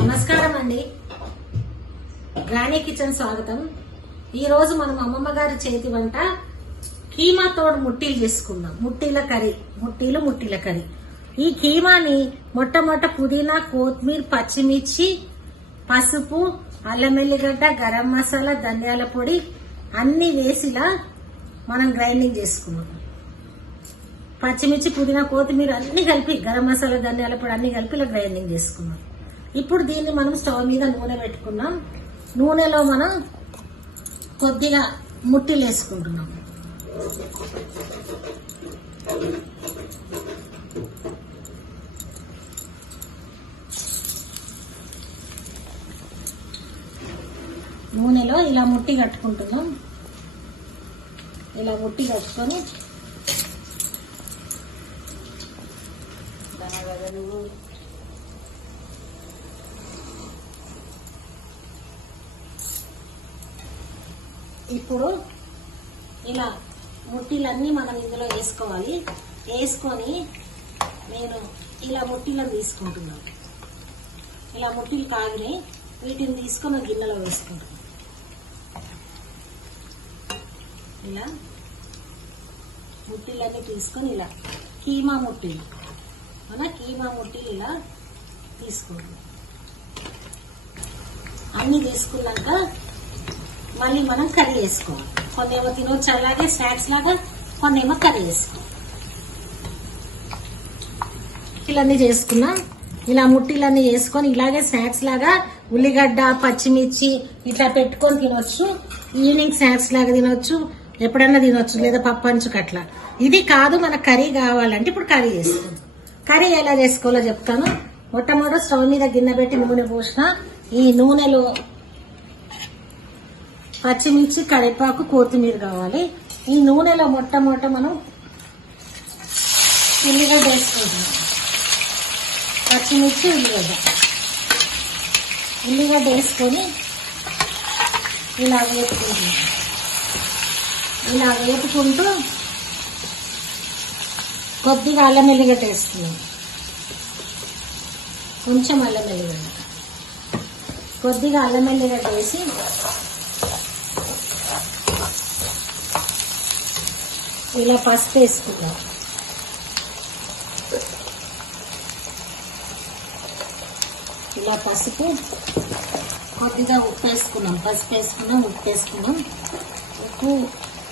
నమస్కారం అండి. Granny kitchen స్వాగతం. ఈ రోజు మనం అమ్మమ్మ గారి చేతి వంట కీమా తోడు ముట్టీలు చేసుకుందాం. ముట్టీల కర్రీ. ఈ కీమాని మొట్టమొదట పుదీనా, కొత్తిమీర, పచ్చిమిర్చి, పసుపు, అల్లం వెల్లిగడ్డ, గరం మసాలా, ధనియాల పొడి అన్ని వేసిలా మనం గ్రైండింగ్ చేసుకున్నాం. పచ్చిమిర్చి, పుదీనా, కొత్తిమీర అన్ని కలిపి, గరం మసాలా, ధనియాల పొడి అన్ని కలిపి ఇలా గ్రైండింగ్ చేసుకున్నాం. ఇప్పుడు దీన్ని మనం స్టవ్ మీద నూనె పెట్టుకున్నాం. నూనెలో మనం కొద్దిగా ముట్టీలు వేసుకుంటున్నాం. నూనెలో ఇలా ముట్టి కట్టుకుంటున్నాం. ఇలా ముట్టి కట్టుకొని ఇప్పుడు ఇలా ముట్టీలన్నీ మనం ఇందులో వేసుకోవాలి. వేసుకొని నేను ఇలా ముట్టీలను తీసుకుంటున్నాను. ఇలా ముట్టీలు కాగినాయి, వీటిని తీసుకొని గిన్నెలో వేసుకుంటున్నాను. ఇలా ముట్టీలన్నీ తీసుకొని ఇలా కీమా ముట్టీలు ఇలా తీసుకుంటున్నాం. అన్ని తీసుకున్నాక మళ్ళీ మనం కర్రీ వేసుకోవాలి. కొన్ని ఏమో తినొచ్చు అలాగే స్నాక్స్ లాగా, కొన్ని ఏమో కర్రీ వేసుకోవాలి. ముట్టీలన్నీ చేసుకున్నాం. ఇలా ముట్టీలన్నీ వేసుకొని ఇలాగే స్నాక్స్ లాగా ఉల్లిగడ్డ, పచ్చిమిర్చి ఇట్లా పెట్టుకొని తినొచ్చు. ఈవినింగ్ స్నాక్స్ లాగా తినొచ్చు, ఎప్పుడన్నా తినొచ్చు, లేదా పప్పు అంచుకు అట్లా. ఇది కాదు, మన కర్రీ కావాలంటే ఇప్పుడు కర్రీ చేసుకుందాం. కర్రీ ఎలా చేసుకోవాలో చెప్తాను. మొట్టమొదటి స్టవ్ మీద గిన్నె పెట్టి నూనె పోసిన. ఈ నూనెలో పచ్చిమిర్చి, కరివేపాకు, కొత్తిమీర కావాలి. ఈ నూనెలో మొట్టమొదట మనం ఉల్లిగడ్డ వేసుకుంటున్నాం. పచ్చిమిర్చి, ఉల్లిగడ్డ వేసుకొని ఇలా వేపుకుంటున్నాం. ఇలా వేపుకుంటూ కొద్దిగా అల్లం వెల్లిగడ్డ వేసుకున్నాం. కొంచెం అల్లం వెల్లిగడ్డ, కొద్దిగా అల్లం వెల్లిగడ్డ వేసి ఇలా పసుపు వేసుకున్నాం. ఇలా పసుపు, కొద్దిగా ఉప్పు వేసుకున్నాం. పసుపు వేసుకున్నాం, ఉప్పు వేసుకున్నాం. ఉప్పు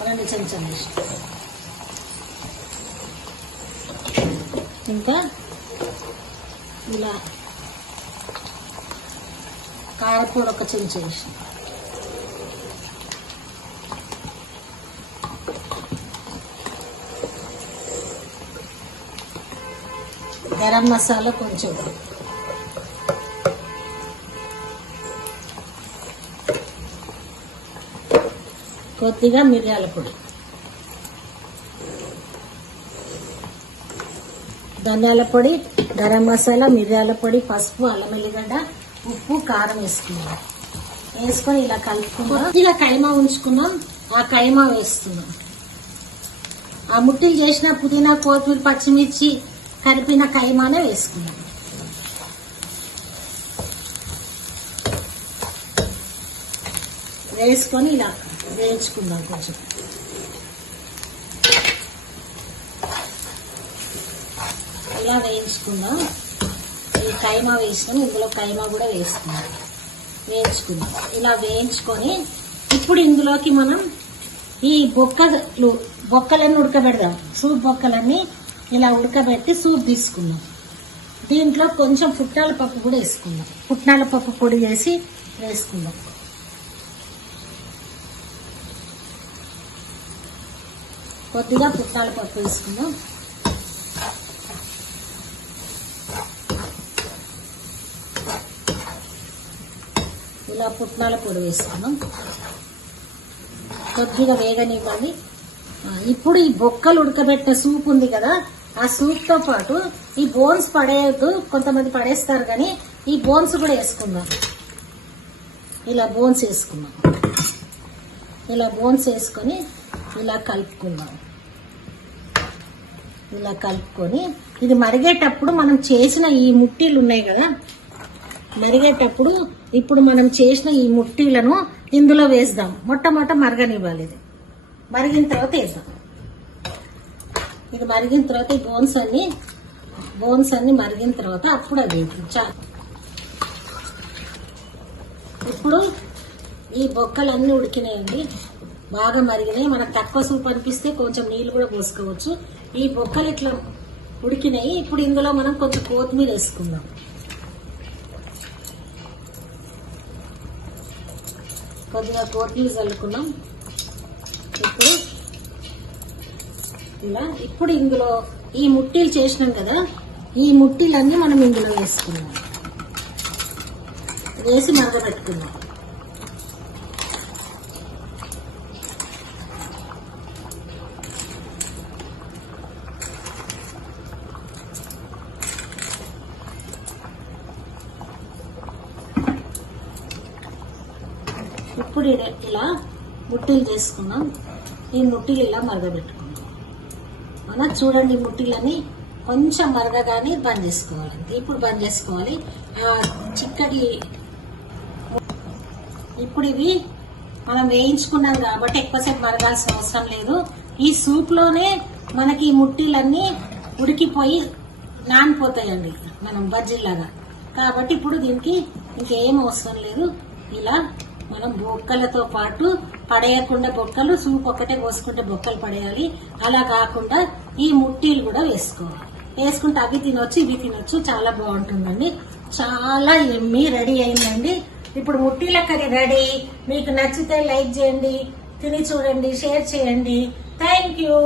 2 చెంచాలు వేసుకున్నాం. ఇంకా ఇలా కారపొడి 1 చెంచా వేసినాం. గరం మసాలా కొంచెం, కొద్దిగా మిరియాల పొడి, ధనియాల పొడి, గరం మసాలా, మిరియాల పొడి, పసుపు, అల్లం వెల్లిగడ్డ, ఉప్పు, కారం వేసుకున్నాం. వేసుకొని ఇలా కలుపుకున్నాం. కొద్దిగా కైమా ఉంచుకున్నాం. ఆ కైమా వేస్తున్నాం. ఆ ముట్టిలు చేసిన పుదీనా, కొత్తిమీర, పచ్చిమిర్చి కలిపిన కైమానే వేసుకున్నాం. వేసుకొని ఇలా వేయించుకుందాం. కొంచెం ఇలా వేయించుకుందాం. ఈ కైమా వేసుకొని ఇందులో కైమా కూడా వేసుకుందాం. వేయించుకుందాం. ఇలా వేయించుకొని ఇప్పుడు ఇందులోకి మనం ఈ బొక్కలన్నీ ఉడకబెడదాం. సూప్ బొక్కలన్నీ ఇలా ఉడకబెట్టి సూప్ తీసుకుందాం. దీంట్లో కొంచెం పుట్నాల పప్పు కూడా వేసుకుందాం. పుట్నాల పప్పు పొడి వేసి వేసుకుందాం. కొద్దిగా పుట్నాల పప్పు వేసుకుందాం. ఇలా పుట్నాల పొడి వేసుకుందాం. కొద్దిగా వేగనివ్వండి. ఇప్పుడు ఈ బొక్కలు ఉడకబెట్టిన సూప్ ఉంది కదా, ఆ సూప్ తో పాటు ఈ బోన్స్ పడేయద్దు, కొంతమంది పడేస్తారు, కానీ ఈ బోన్స్ కూడా వేసుకుందాం. ఇలా బోన్స్ వేసుకుందాం. ఇలా బోన్స్ వేసుకొని ఇలా కలుపుకుందాం. ఇలా కలుపుకొని ఇది మరిగేటప్పుడు మనం చేసిన ఈ ముట్టీలు ఉన్నాయి కదా, మరిగేటప్పుడు ఇప్పుడు మనం చేసిన ఈ ముట్టీలను ఇందులో వేద్దాం. మొట్టమొదట మరగనివ్వాలి. ఇది మరిగిన తర్వాత వేద్దాం. ఇది మరిగిన తర్వాత ఈ బోన్స్ అన్ని మరిగిన తర్వాత అప్పుడు అది ఇప్పుడు ఈ బొక్కలన్నీ ఉడికినాయండి, బాగా మరిగినాయి. మనకు తక్కువ సూప్ అనిపిస్తే కొంచెం నీళ్ళు కూడా పోసుకోవచ్చు. ఈ బొక్కలు ఇట్లా ఉడికినాయి. ఇప్పుడు ఇందులో మనం కొంచెం కొత్తిమీర వేసుకుందాం. కొద్దిగా కొత్తిమీర చల్లుకున్నాం. ఇప్పుడు ఇందులో ఈ ముట్టీలు చేసినాం కదా, ఈ ముట్టీలన్నీ మనం ఇందులో వేసుకున్నాం. వేసి మరగబెట్టుకున్నాం. ఇప్పుడు ఇలా ముట్టీలు చేసుకున్నాం. ఈ ముట్టీలు ఇలా మరగబెట్టుకున్నాం. మనం చూడండి, ముట్టీలని కొంచెం మరగగానే బంద్ చేసుకోవాలి. ఇప్పుడు బంద్ చేసుకోవాలి. చిక్కటి ఇప్పుడు ఇవి మనం వేయించుకున్నాం కాబట్టి ఎక్కువసేపు మరగాల్సిన అవసరం లేదు. ఈ సూప్ లోనే మనకి ఈ ముట్టీలన్నీ ఉడికిపోయి నానిపోతాయండి, మనం బజ్జీలాగా. కాబట్టి ఇప్పుడు దీనికి ఇంకేం అవసరం లేదు. ఇలా మనం బొక్కలతో పాటు పడేయకుండా, బొక్కలు సూప్ ఒక్కటే పోసుకుంటే బొక్కలు పడేయాలి. అలా కాకుండా ఈ ముట్టీలు కూడా వేసుకోవాలి. వేసుకుంటే అవి తినొచ్చు, ఇవి తినొచ్చు. చాలా బాగుంటుందండి. చాలా ఎమ్మి రెడీ అయిందండి. ఇప్పుడు ముట్టీల కర్రీ రెడీ. మీకు నచ్చితే లైక్ చేయండి, తిని చూడండి, షేర్ చేయండి. Thank you.